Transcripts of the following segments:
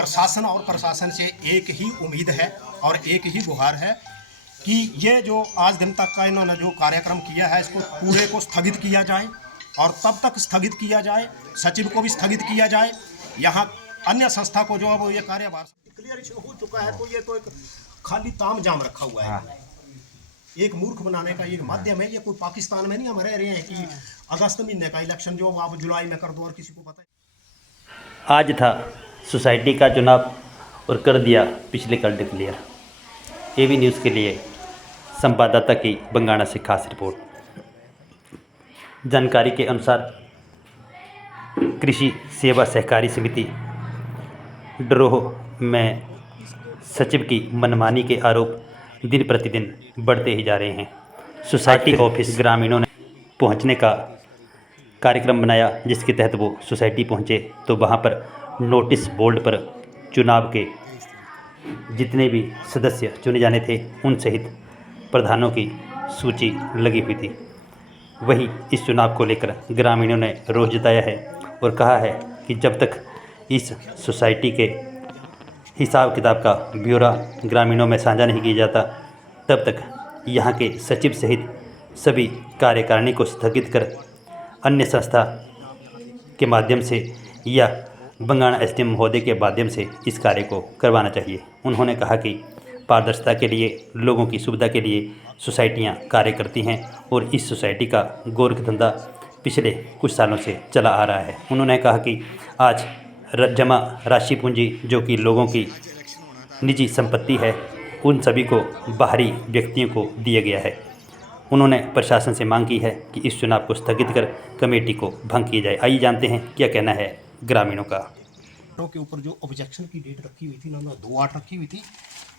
प्रशासन और प्रशासन से एक ही उम्मीद है और एक ही गुहार है कि ये जो आज दिन तक का इन्होंने जो कार्यक्रम किया है इसको पूरे को स्थगित किया जाए और तब तक स्थगित किया जाए, सचिव को भी स्थगित किया जाए। यहाँ अन्य संस्था को जो है वो ये कार्यभार क्लियर हो चुका है, तो ये तो एक खाली ताम जाम रखा हुआ है। एक मूर्ख बनाने का एक माध्यम है। ये कोई पाकिस्तान में नहीं हम रह रहे हैं कि अगस्त महीने का इलेक्शन जो आप जुलाई में कर दो और किसी को पता है। आज था सोसाइटी का चुनाव और कर दिया पिछले कल डिक्लेयर। एवी न्यूज़ के लिए संवाददाता की बंगाणा से खास रिपोर्ट। जानकारी के अनुसार कृषि सेवा सहकारी समिति ड्रोह में सचिव की मनमानी के आरोप दिन प्रतिदिन बढ़ते ही जा रहे हैं। सोसाइटी ऑफिस ग्रामीणों ने पहुंचने का कार्यक्रम बनाया, जिसके तहत वो सोसाइटी पहुंचे तो वहां पर नोटिस बोर्ड पर चुनाव के जितने भी सदस्य चुने जाने थे उन सहित प्रधानों की सूची लगी हुई थी। वहीं इस चुनाव को लेकर ग्रामीणों ने रोष जताया है और कहा है कि जब तक इस सोसाइटी के हिसाब किताब का ब्यौरा ग्रामीणों में साझा नहीं किया जाता तब तक यहाँ के सचिव सहित सभी कार्यकारिणी को स्थगित कर अन्य संस्था के माध्यम से या बंगाणा एसडीएम महोदय के माध्यम से इस कार्य को करवाना चाहिए। उन्होंने कहा कि पारदर्शिता के लिए, लोगों की सुविधा के लिए सोसाइटियाँ कार्य करती हैं और इस सोसाइटी का गोरख धंधा पिछले कुछ सालों से चला आ रहा है। उन्होंने कहा कि आज जमा राशि पूंजी जो कि लोगों की निजी संपत्ति है उन सभी को बाहरी व्यक्तियों को दिया गया है। उन्होंने प्रशासन से मांग की है कि इस चुनाव को स्थगित कर कमेटी को भंग किया जाए। आइए जानते हैं क्या कहना है ग्रामीणों का। के ऊपर जो ऑब्जेक्शन की डेट रखी हुई थी ना 2/8 रखी हुई थी,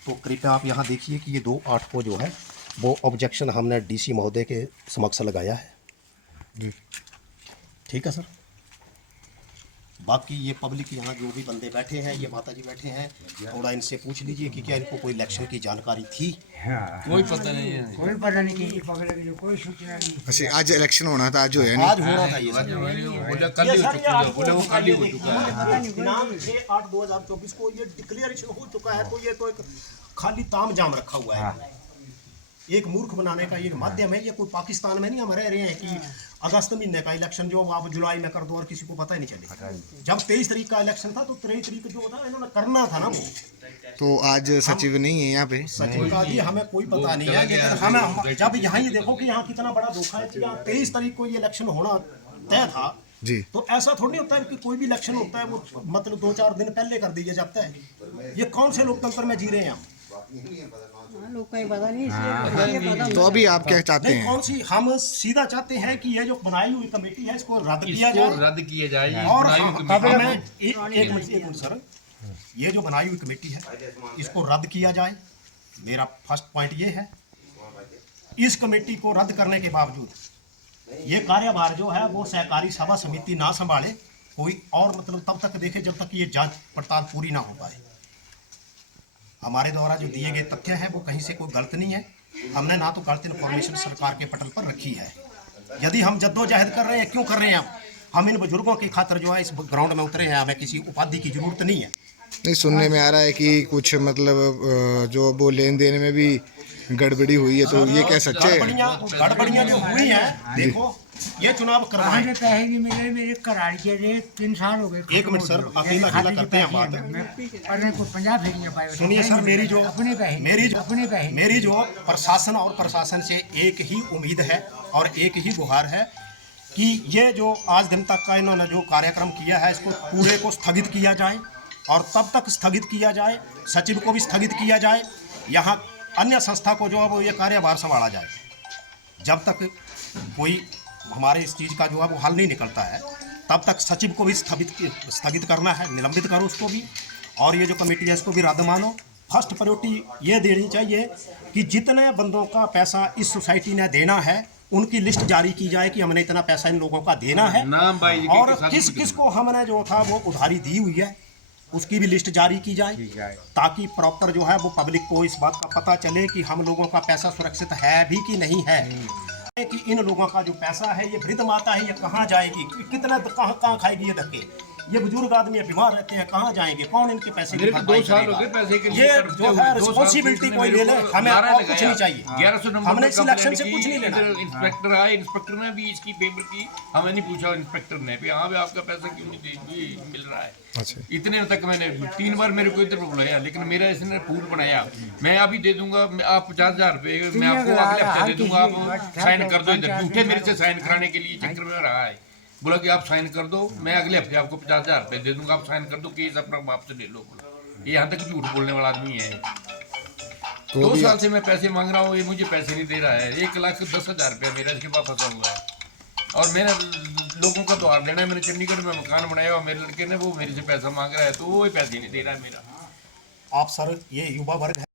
तो कृपया आप यहाँ देखिए कि ये 2/8 को जो है वो ऑब्जेक्शन हमने डीसी महोदय के समक्ष लगाया है जी। ठीक है सर। बाकी ये पब्लिक यहाँ जो भी बंदे बैठे हैं, ये माता जी बैठे हैं, थोड़ा इनसे पूछ लीजिए कि क्या इनको कोई इलेक्शन की जानकारी थी। कोई पता नहीं है, कोई पता नहीं कि कोई सूचना नहीं। अच्छा आज इलेक्शन होना था, आज हो है आज हो रहा था ये सर। बोला कल ही हो चुका है, बोला वो कल ही हो चुका है। दिनांक 6/8/2024 को ये डिक्लेरेशन हो चुका है, तो ये तो एक खाली ताम जाम रखा हुआ है। एक मूर्ख बनाने का एक माध्यम है। ये कोई पाकिस्तान में नहीं हम रह रहे हैं कि अगस्त महीने का इलेक्शन जो आप जुलाई में कर दो और किसी को पता ही नहीं चले। जब 23 तारीख का इलेक्शन था तो 23 तारीख जो था इन्होंने करना था ना वो। तो आज सचिव नहीं है यहाँ पे, सचिव का भी हमें कोई पता नहीं है, लेकिन हमें जब यहाँ ये देखो कि यहाँ कितना बड़ा धोखा है कि यहाँ 23 तारीख को ये इलेक्शन होना तय था जी। तो ऐसा थोड़ी होता है कि कोई भी इलेक्शन होता है वो मतलब 2-4 दिन पहले कर दीजिए जाता है। ये कौन से लोकतंत्र में जी रहे हैं हम? तो अभी आप क्या चाहते हैं? कौन सी हम सीधा चाहते हैं कि ये जो बनाई हुई कमेटी है इसको रद्द किया जाए और हमें एक मिनट सर, ये जो बनाई हुई कमेटी है इसको रद्द किया जाए। मेरा फर्स्ट पॉइंट ये है। इस कमेटी को रद्द करने के बावजूद ये कार्यभार जो है वो सहकारी सभा समिति ना संभाले, कोई और मतलब तब तक देखे जब तक ये जांच पड़ताल पूरी ना हो पाए। हमारे द्वारा जो दिए गए तथ्य हैं वो कहीं से कोई गलत नहीं है। हमने ना तो गलत इन्फॉर्मेशन सरकार के पटल पर रखी है। यदि हम जद्दोजहद कर रहे हैं, क्यों कर रहे हैं हम इन बुजुर्गों की खातिर जो है इस ग्राउंड में उतरे हैं, हमें किसी उपाधि की जरूरत नहीं है। नहीं, सुनने में आ रहा है कि कुछ मतलब जो वो लेन देन में भी गड़बड़ी हुई है, तो ये क्या सच्चे है? गड़बड़ियाँ जो हुई हैं, देखो ये चुनाव करवाए पैसे नहीं मेरे करार के लिए 3 साल हो गए। एक मिनट सर, अकेला करते हैं बात। अरे को 50 फेंक नहीं पाए। सुनिए सर, मेरी जो अपने जो प्रशासन और प्रशासन से एक ही उम्मीद है और एक ही गुहार है कि ये जो आज दिन तक का इन्होंने जो कार्यक्रम किया है इसको पूरे को स्थगित किया जाए और तब तक स्थगित किया जाए, सचिव को भी स्थगित किया जाए, यहाँ अन्य संस्था को जो है वो ये कार्यभार संभाला जाए। जब तक कोई हमारे इस चीज़ का जो है वो हल नहीं निकलता है तब तक सचिव को भी स्थगित करना है, निलंबित करो उसको भी, और ये जो कमेटी है इसको भी रद्द मानो। फर्स्ट प्रायोरिटी ये देनी चाहिए कि जितने बंदों का पैसा इस सोसाइटी ने देना है उनकी लिस्ट जारी की जाए कि हमने इतना पैसा इन लोगों का देना है और किस किस को हमने जो था वो उधारी दी हुई है उसकी भी लिस्ट जारी की जाए, ताकि प्रॉपर जो है वो पब्लिक को इस बात का पता चले कि हम लोगों का पैसा सुरक्षित है भी कि नहीं है, कि इन लोगों का जो पैसा है ये वृद्ध माता है ये कहाँ जाएगी, कितना कहाँ खाएगी ये धक्के। ये बुजुर्ग आदमी है, बीमार रहते हैं, कहाँ जाएंगे, कौन इनके पैसे की मेरे को भरपाई 2 साल हो करेगा? गए पैसे के लिए ये करते जो हुए, है 2 साल रिस्पॉन्सिबिलिटी से कोई मेरे ले ले, को हमें नारा और कुछ नहीं चाहिए। 1100 नंबर हमने पे सिलेक्शन कंप्लेंट से की, कुछ नहीं लेना। इधर इंस्पेक्टर आए, इंस्पेक्टर ने भी इसकी पेपर की, हमें नहीं पूछा इंस्पेक्टर ने भी, हाँ भाई आपका पैसा क्यों नहीं मिल रहा है। अच्छा इतने तक मैंने 3 बार मेरे को इधर बुलाया, लेकिन मेरा इसने फूल बनाया, मैं अभी दे दूंगा, आप 50,000 रुपये मैं आपको अगले हफ्ते दे दूंगा, आप साइन कर दो। इधर झूठे मेरे से साइन कराने के लिए चक्कर में रहा है, बोला कि आप साइन कर दो, मैं अगले हफ्ते आपको 50,000 रुपये दे दूंगा, आप साइन कर दो, केस अपना बाप से ले लो। ये यहाँ तक झूठ बोलने वाला आदमी है। 2 साल से मैं पैसे मांग रहा हूँ, ये मुझे पैसे नहीं दे रहा है। 1,10,000 रुपया मेरा इसके पास फंसा हुआ है, और मैंने लोगों का द्वार देना है। मैंने चंडीगढ़ में मकान बनाया और मेरे लड़के ने वो मेरे से पैसा मांग रहा है, तो वो पैसे नहीं दे रहा है मेरा। आप सर, ये युवा वर्ग है।